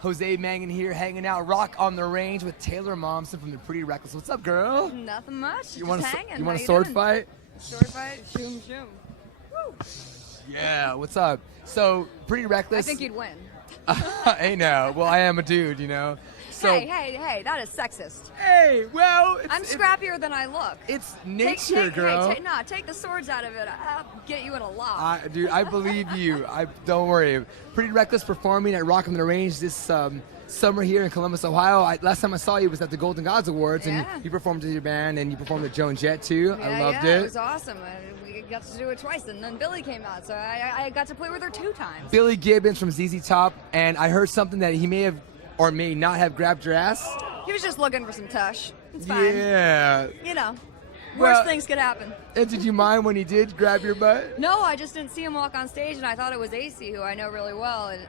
Jose Mangan here, hanging out, rock on the range with Taylor Momsen from the Pretty Reckless. What's up, girl? Nothing much. You want a sword fight? Sword fight? Shoom, shoom. Woo. Yeah, what's up? So, Pretty Reckless. I think you'd win. Hey, no. Well, I am a dude, you know. So, hey, that is sexist. Hey, well, I'm scrappier than I look. It's nature, girl. Take the swords out of it. I'll get you in a lot. Dude, I believe you. Don't worry. Pretty Reckless performing at Rock on the Range this summer here in Columbus, Ohio. Last time I saw you was at the Golden Gods Awards, and you performed with your band, and you performed with Joan Jett too. I loved it. It was awesome. We got to do it twice, and then Billy came out, so I got to play with her 2 times. Billy Gibbons from ZZ Top, and I heard something that he may have or may not have grabbed your ass. He was just looking for some tush. It's fine. Yeah. You know, worse things could happen. And did you mind when he did grab your butt? No, I just didn't see him walk on stage, and I thought it was AC, who I know really well, and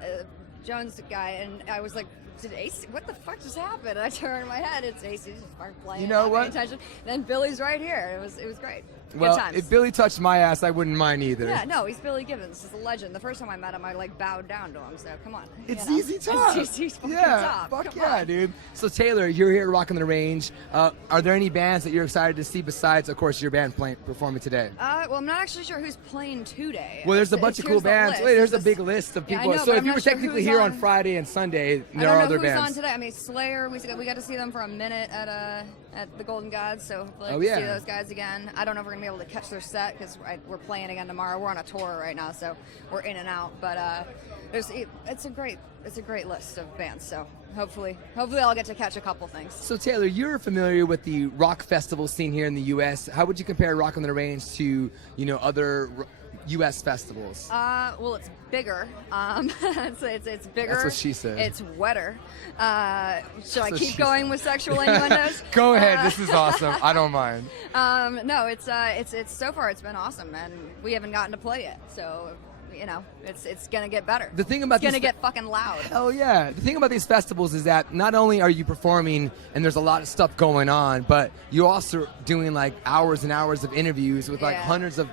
Jones guy, and I was like, did AC, what the fuck just happened? And I turned my head, it's AC, just started playing. You know what? Then Billy's right here. It was great. Well, Good times. If Billy touched my ass, I wouldn't mind either. Yeah, no, he's Billy Gibbons. He's a legend. The first time I met him, I bowed down to him. So come on. It's ZZ Top. It's ZZ fucking Top. Fuck come yeah, on. dude. So Taylor, you're here at Rock on the Range. Are there any bands that you're excited to see besides, of course, your band performing today? Well, I'm not actually sure who's playing today. Well, there's a bunch of cool bands. Wait, there's a big list of people. Yeah, I know, so if I'm you not were sure technically who's here on on Friday and Sunday, there are I don't know other who's bands. on today. I mean, Slayer. We got to see them for a minute at the Golden Gods. So hopefully Oh, we yeah. see those guys again. I don't know if we're gonna be able to catch their set because we're playing again tomorrow. We're on a tour right now, so we're in and out. But it's a great list of bands. So hopefully I'll get to catch a couple things. So Taylor, you're familiar with the rock festival scene here in the U.S. How would you compare Rock on the Range to other U.S. festivals? Well, it's bigger. It's bigger. That's what she said. It's wetter. Should I keep she going with sexual innuendos? Go ahead. This is awesome. I don't mind. No, it's so far it's been awesome, and we haven't gotten to play it, so. It's gonna get better. The thing about it's gonna get fucking loud. Hell yeah! The thing about these festivals is that not only are you performing and there's a lot of stuff going on, but you're also doing like hours and hours of interviews with like hundreds of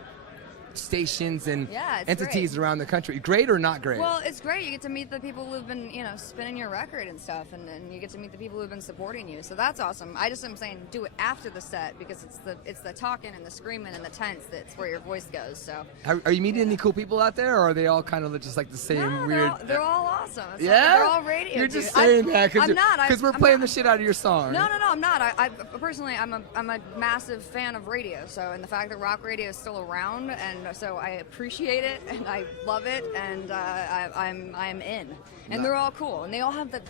stations and entities around the country. Great or not great? Well, it's great. You get to meet the people who've been, spinning your record and stuff, and you get to meet the people who've been supporting you. So that's awesome. I just am saying do it after the set because it's the talking and the screaming and the tense that's where your voice goes. So are you meeting any cool people out there, or are they all kind of just like the same weird? They're all awesome. Yeah, they're all radio. You're just saying that because we're playing the shit out of your song. No, I'm not. I personally, I'm a massive fan of radio. So, and the fact that rock radio is still around, and so I appreciate it and I love it, and I'm in. And they're all cool, and they all have the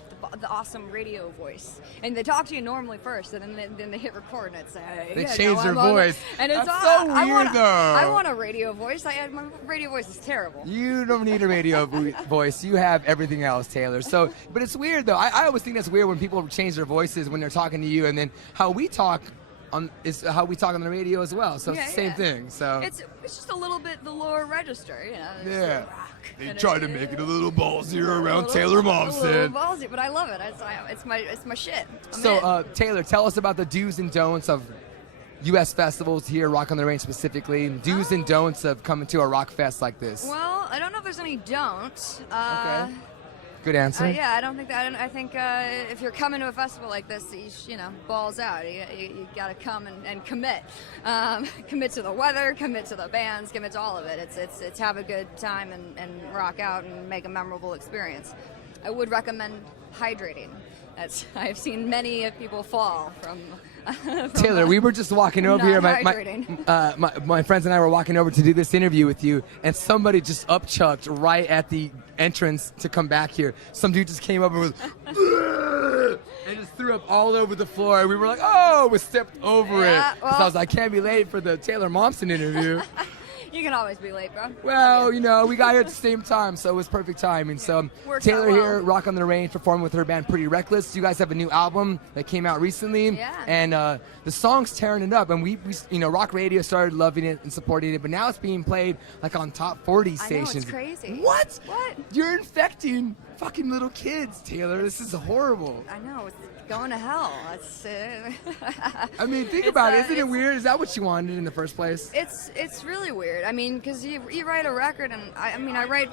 awesome radio voice. And they talk to you normally first, and then they hit record, and it's they change their voice. And it's That's so weird, though. I want a radio voice. My radio voice is terrible. You don't need a radio voice. You have everything else, Taylor. So, but it's weird though. I always think that's weird when people change their voices when they're talking to you, and then how we talk is how we talk on the radio as well. So it's the same thing. So it's just a little bit the lower register, Yeah. They try to make it a little ballsier around Taylor Momsen. A little ballsy, but I love it. It's my shit. Taylor, tell us about the do's and don'ts of U.S. festivals here, Rock on the Range specifically. Do's and don'ts of coming to a rock fest like this. Well, I don't know if there's any don'ts. Okay. Good answer. Yeah, I don't think that. I think if you're coming to a festival like this, balls out. You got to come and commit. Commit to the weather, commit to the bands, commit to all of it. It's have a good time and rock out and make a memorable experience. I would recommend hydrating. I've seen many people fall from. Taylor, we were just walking over here. My friends and I were walking over to do this interview with you, and somebody just upchucked right at the entrance to come back here. Some dude just came up and was and just threw up all over the floor. And we were like, oh, we stepped over it. Well, so I was like, I can't be late for the Taylor Momsen interview. You can always be late, bro. Well, we got here at the same time, so it was perfect timing. So Taylor here, Rock on the Range, performing with her band Pretty Reckless. You guys have a new album that came out recently, and the song's tearing it up. And we rock radio started loving it and supporting it, but now it's being played like on top 40 stations. I know, it's crazy. What? You're infecting fucking little kids, Taylor. This is horrible. I know. It's going to hell. I mean, think about it. Isn't it weird? Is that what you wanted in the first place? It's really weird. I mean, because you write a record, and I write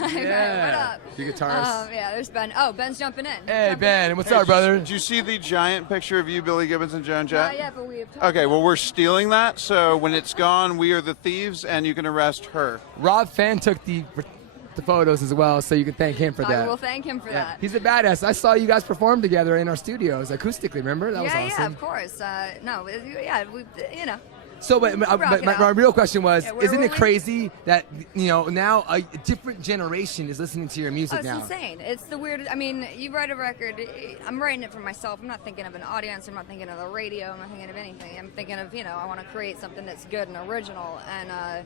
Yeah. What up? Your guitarist. Yeah, there's Ben. Oh, Ben's jumping in. Hey, Ben. What's Hey, up, brother? Did you see the giant picture of you, Billy Gibbons, and Joan Jett? Not yet, but we have talked Okay, about well, we're stealing that, so when it's gone, we are the thieves, and you can arrest her. Rob Fenn took the photos as well, so you can thank him for it. that. I will thank him for that. He's a badass. I saw you guys perform together in our studios acoustically. Remember? That was awesome. Yeah, of course. So, but my real question was, Yeah, isn't it we're crazy that now a different generation is listening to your music it's now? insane. It's the weirdest. I mean, you write a record. I'm writing it for myself. I'm not thinking of an audience. I'm not thinking of the radio. I'm not thinking of anything. I'm thinking of I want to create something that's good and original, and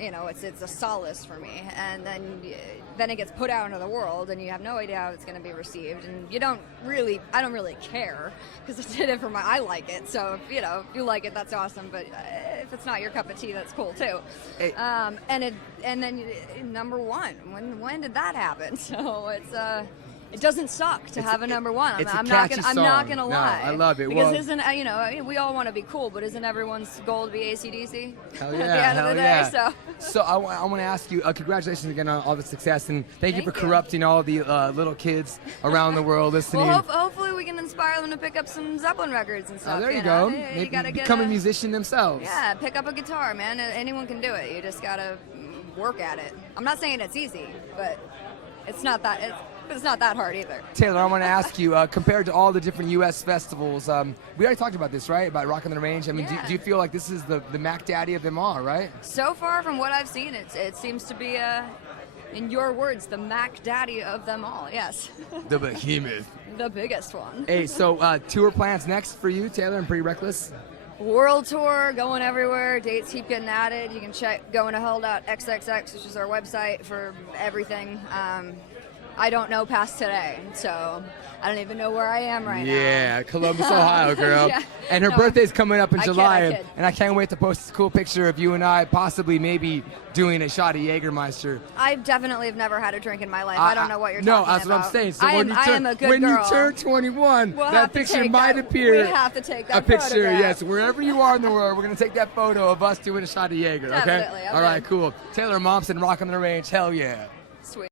it's a solace for me. And then it gets put out into the world, and you have no idea how it's going to be received. And I don't really care because I did it for I like it. So if you like it, that's awesome. But if it's not your cup of tea, that's cool too. Hey. And then number one. When did that happen? So it doesn't suck to have a number one. I'm not gonna lie. I love it. Because isn't we all want to be cool, but isn't everyone's goal to be AC/DC? Hell yeah, At the end of the day, So I want to ask you, congratulations again on all the success, and thank you for Thank you. corrupting all the little kids around the world listening. Well, hopefully we can inspire them to pick up some Zeppelin records and stuff. There you know? go. You Maybe gotta become a musician themselves. Yeah, pick up a guitar, man. Anyone can do it. You just gotta work at it. I'm not saying it's easy, but it's not that hard either. Taylor, I want to ask you, compared to all the different U.S. festivals, we already talked about this, right? About Rock on the Range. I mean, Yeah. do you feel like this is the Mac Daddy of them all, right? So far, from what I've seen, it seems to be, in your words, the Mac Daddy of them all. Yes. The behemoth. The biggest one. Hey, so tour plans next for you, Taylor, and Pretty Reckless? World tour, going everywhere. Dates keep getting added. You can check goingtohell.xxx, which is our website for everything. I don't know past today, so I don't even know where I am right now. Yeah, Columbus, Ohio, girl. Yeah. And her No, birthday's coming up in I July, kid. and I can't wait to post this cool picture of you and I possibly maybe doing a shot of Jägermeister. I definitely have never had a drink in my life. I don't know what you're no, talking about. that's what I'm saying. So I am a good when girl. you turn 21, We'll that have to picture take might that- appear. we have to take that a picture, photograph. yes. Wherever you are in the world, we're going to take that photo of us doing a shot of Jaeger, okay? Definitely, All right, cool. Taylor Momsen, Rock on the Range, hell yeah. Sweet.